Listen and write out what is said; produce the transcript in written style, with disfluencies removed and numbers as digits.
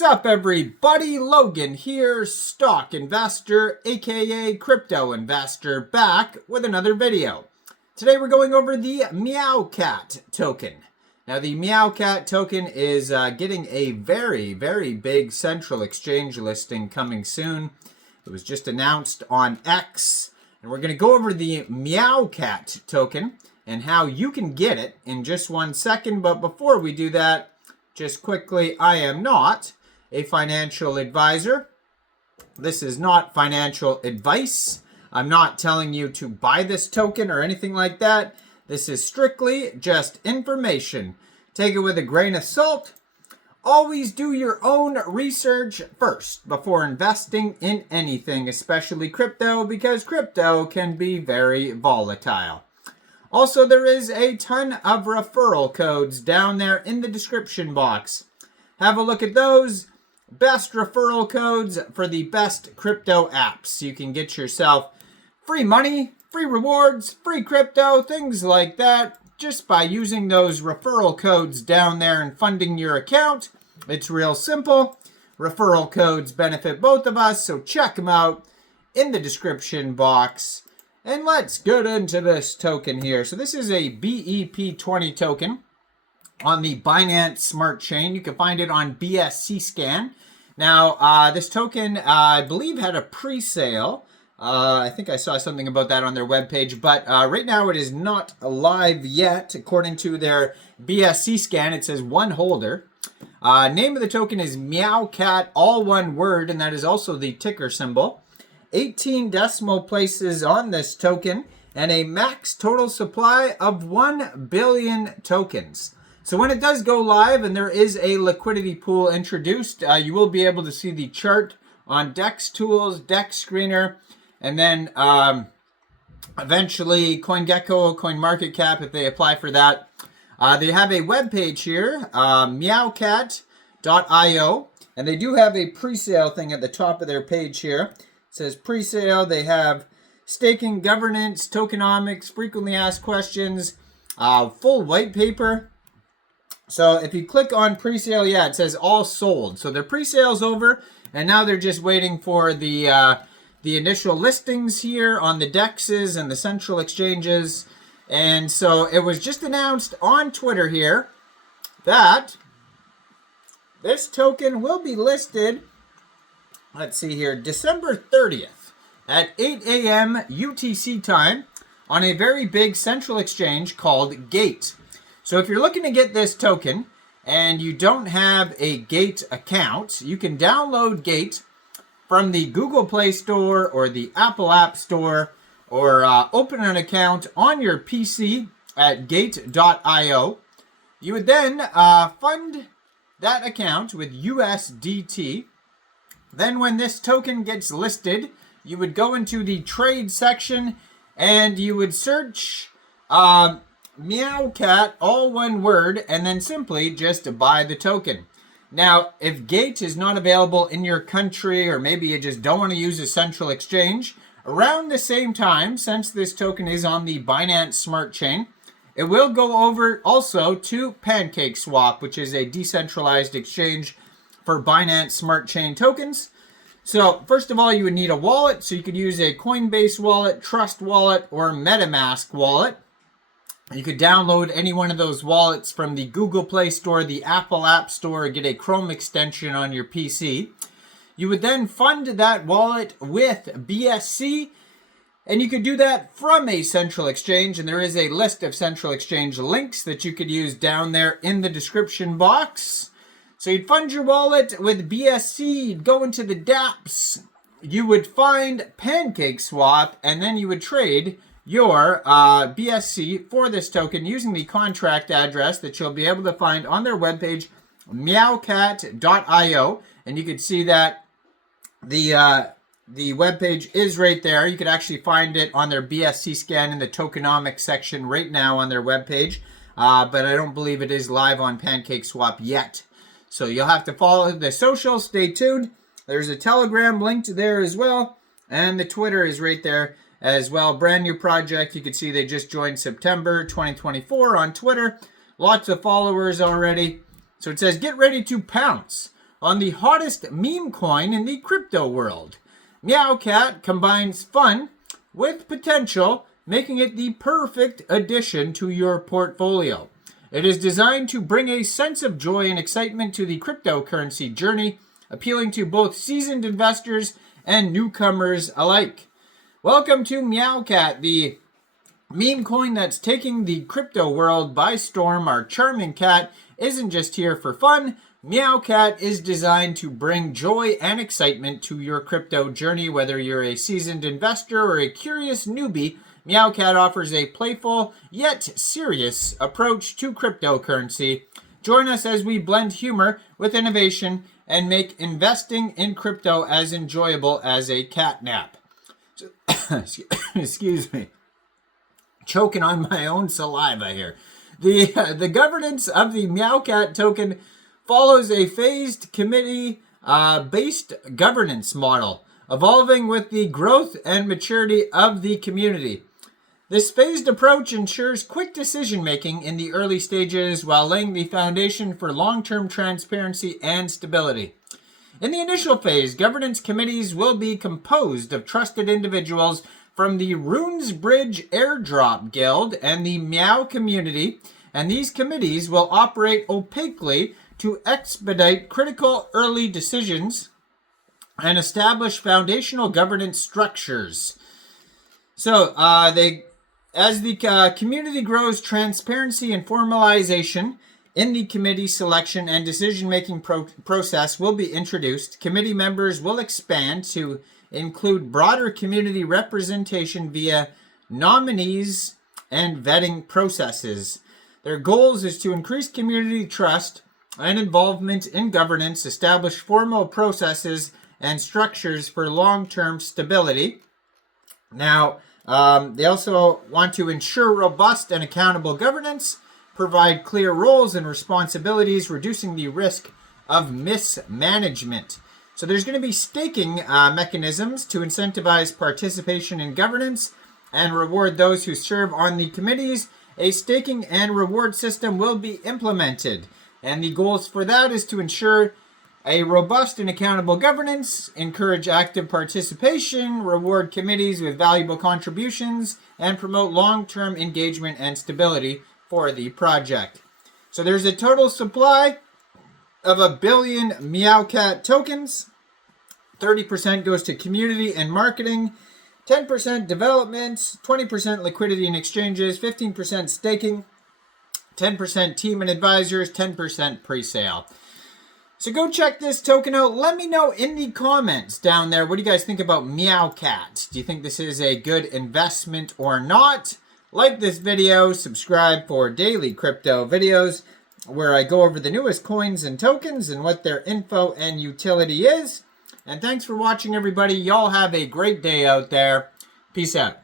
What's up, everybody? Logan here, stock investor, aka crypto investor, back with another video. Today we're going over the Meowcat token. Now the Meowcat token is getting a very big central exchange listing coming soon. It was just announced on X, and we're going to go over the Meowcat token and how you can get it in just 1 second. But before we do that, just quickly, I am not a financial advisor. This is not financial advice. I'm not telling you to buy this token or anything like that. This is strictly just information. Take it with a grain of salt. Always do your own research first before investing in anything, especially crypto, because crypto can be very volatile. Also, there is a ton of referral codes down there in the description box. Have a look at those. Best referral codes for the best crypto apps. You can get yourself free money, free rewards, free crypto, things like that, just by using those referral codes down there and funding your account. It's real simple. Referral codes benefit both of us, so check them out in the description box. And let's get into this token here. So this is a BEP20 token on the Binance Smart Chain. You can find it on BSC Scan. Now, this token, I believe, had a pre-sale. I think I saw something about that on their webpage. But right now, it is not live yet. According to their BSC Scan, it says one holder. Name of the token is Meowcat, all one word, and that is also the ticker symbol. 18 decimal places on this token, and a max total supply of 1 billion tokens. So when it does go live and there is a liquidity pool introduced, you will be able to see the chart on DEX Tools, DEX Screener, and then eventually CoinGecko, CoinMarketCap if they apply for that. They have a web page here, meowcat.io, and they do have a pre-sale thing at the top of their page here. It says pre-sale. They have staking, governance, tokenomics, frequently asked questions, full white paper. So if you click on pre-sale, yeah, it says all sold. So their pre-sale's over, and now they're just waiting for the initial listings here on the DEXs and the central exchanges. And so it was just announced on Twitter here that this token will be listed, let's see here, December 30th at 8 a.m. UTC time on a very big central exchange called Gate. So if you're looking to get this token and you don't have a Gate account, you can download Gate from the Google Play Store or the Apple App Store, or open an account on your PC at gate.io. You would then fund that account with USDT. Then when this token gets listed, you would go into the trade section and you would search Meowcat, all one word, and then simply just buy the token. Now, if Gate is not available in your country, or maybe you just don't want to use a central exchange, around the same time, since this token is on the Binance Smart Chain, it will go over also to Pancakeswap, which is a decentralized exchange for Binance Smart Chain tokens. So first of all, you would need a wallet. So you could use a Coinbase wallet, Trust wallet, or MetaMask wallet. You could download any one of those wallets from the Google Play Store, the Apple App Store, or get a Chrome extension on your PC. You would then fund that wallet with BSC, and you could do that from a central exchange, and there is a list of central exchange links that you could use down there in the description box. So you'd fund your wallet with BSC, you'd go into the dApps, you would find Pancakeswap, and then you would trade your BSC for this token using the contract address that you'll be able to find on their webpage, meowcat.io, and you can see that the webpage is right there. You could actually find it on their BSC scan in the tokenomics section right now on their webpage, but I don't believe it is live on Pancakeswap yet. So you'll have to follow the socials. Stay tuned. There's a Telegram linked there as well, and the Twitter is right there as well. Brand new project. You can see they just joined September 2024 on Twitter. Lots of followers already. So it says, get ready to pounce on the hottest meme coin in the crypto world. Meowcat combines fun with potential, making it the perfect addition to your portfolio. It is designed to bring a sense of joy and excitement to the cryptocurrency journey, appealing to both seasoned investors and newcomers alike. Welcome to Meowcat, the meme coin that's taking the crypto world by storm. Our charming cat isn't just here for fun. Meowcat is designed to bring joy and excitement to your crypto journey. Whether you're a seasoned investor or a curious newbie, Meowcat offers a playful yet serious approach to cryptocurrency. Join us as we blend humor with innovation and make investing in crypto as enjoyable as a cat nap. Excuse me. Choking on my own saliva here. The governance of the Meowcat token follows a phased committee-based governance model, evolving with the growth and maturity of the community. This phased approach ensures quick decision-making in the early stages while laying the foundation for long-term transparency and stability. In the initial phase, governance committees will be composed of trusted individuals from the Runesbridge Airdrop Guild and the Meow community, and these committees will operate opaquely to expedite critical early decisions and establish foundational governance structures. So, as the community grows, transparency and formalization in the committee selection and decision-making process will be introduced. Committee members will expand to include broader community representation via nominees and vetting processes. Their goals is to increase community trust and involvement in governance, establish formal processes and structures for long-term stability. Now, they also want to ensure robust and accountable governance, provide clear roles and responsibilities, reducing the risk of mismanagement. So there's going to be staking mechanisms to incentivize participation in governance and reward those who serve on the committees. A staking and reward system will be implemented. And the goals for that is to ensure a robust and accountable governance, encourage active participation, reward committees with valuable contributions, and promote long-term engagement and stability for the project. So there's a total supply of 1 billion Meowcat tokens. 30% goes to community and marketing, 10% development, 20% liquidity and exchanges, 15% staking, 10% team and advisors, 10% pre-sale. So go check this token out. Let me know in the comments down there, what do you guys think about Meowcat? Do you think this is a good investment or not? Like this video, subscribe for daily crypto videos where I go over the newest coins and tokens and what their info and utility is. And thanks for watching, everybody. Y'all have a great day out there. Peace out.